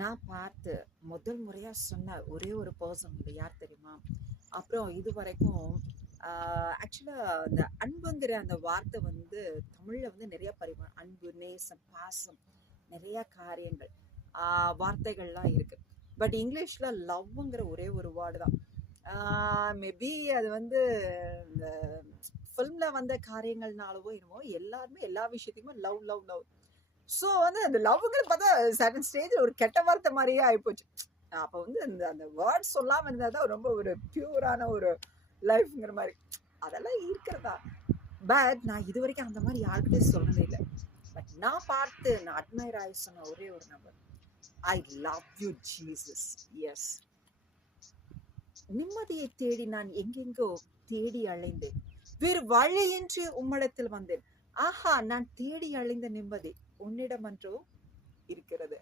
நான் பார்த்து முதல் முறையா சொன்ன ஒரே ஒரு பர்சன் உண்டு. யார் தெரியுமா? அப்புறம் இதுவரைக்கும் ஆக்சுவலா அந்த அன்புங்கிற அந்த வார்த்தை வந்து தமிழ்ல வந்து நிறைய அன்பு, நேசம், பாசம், நிறைய காரியங்கள் வார்த்தைகள்லாம் இருக்கு. பட் இங்கிலீஷ்ல லவ்ங்கிற ஒரே ஒரு வேர்டு தான். மேபி அது வந்து இந்த ஃபிலிம்ல வந்த காரியங்கள்னாலவோ என்னவோ எல்லாருமே எல்லா விஷயத்தையுமே லவ் லவ் லவ். ஸோ வந்து அந்த லவ்ங்கிறது பார்த்தா சடன் ஸ்டேஜில் ஒரு கெட்ட வார்த்தை மாதிரியே ஆகிப்போச்சு. அப்போ வந்து அந்த அந்த வேர்ட் சொல்லாமல் இருந்தால் தான் ரொம்ப ஒரு பியூரான ஒரு லைஃப்ங்கிற மாதிரி அதெல்லாம் இருக்கிறதா. பட் நான் இது வரைக்கும் அந்த மாதிரி யாருக்கிட்டையும் சொன்னதே இல்லை. பட் நான் பார்த்து நான் அட்மையர் ஆகி சொன்ன ஒரே ஒரு நபர், I love you Jesus. Yes, நிம்மதியை தேடி நான் எங்கெங்கோ தேடி அலைந்தேன், வேறு வழியின்றி உம்மிடத்தில் வந்தேன். ஆஹா, நான் தேடி அலைந்த நிம்மதி உன்னிடமன்றோ இருக்கிறது.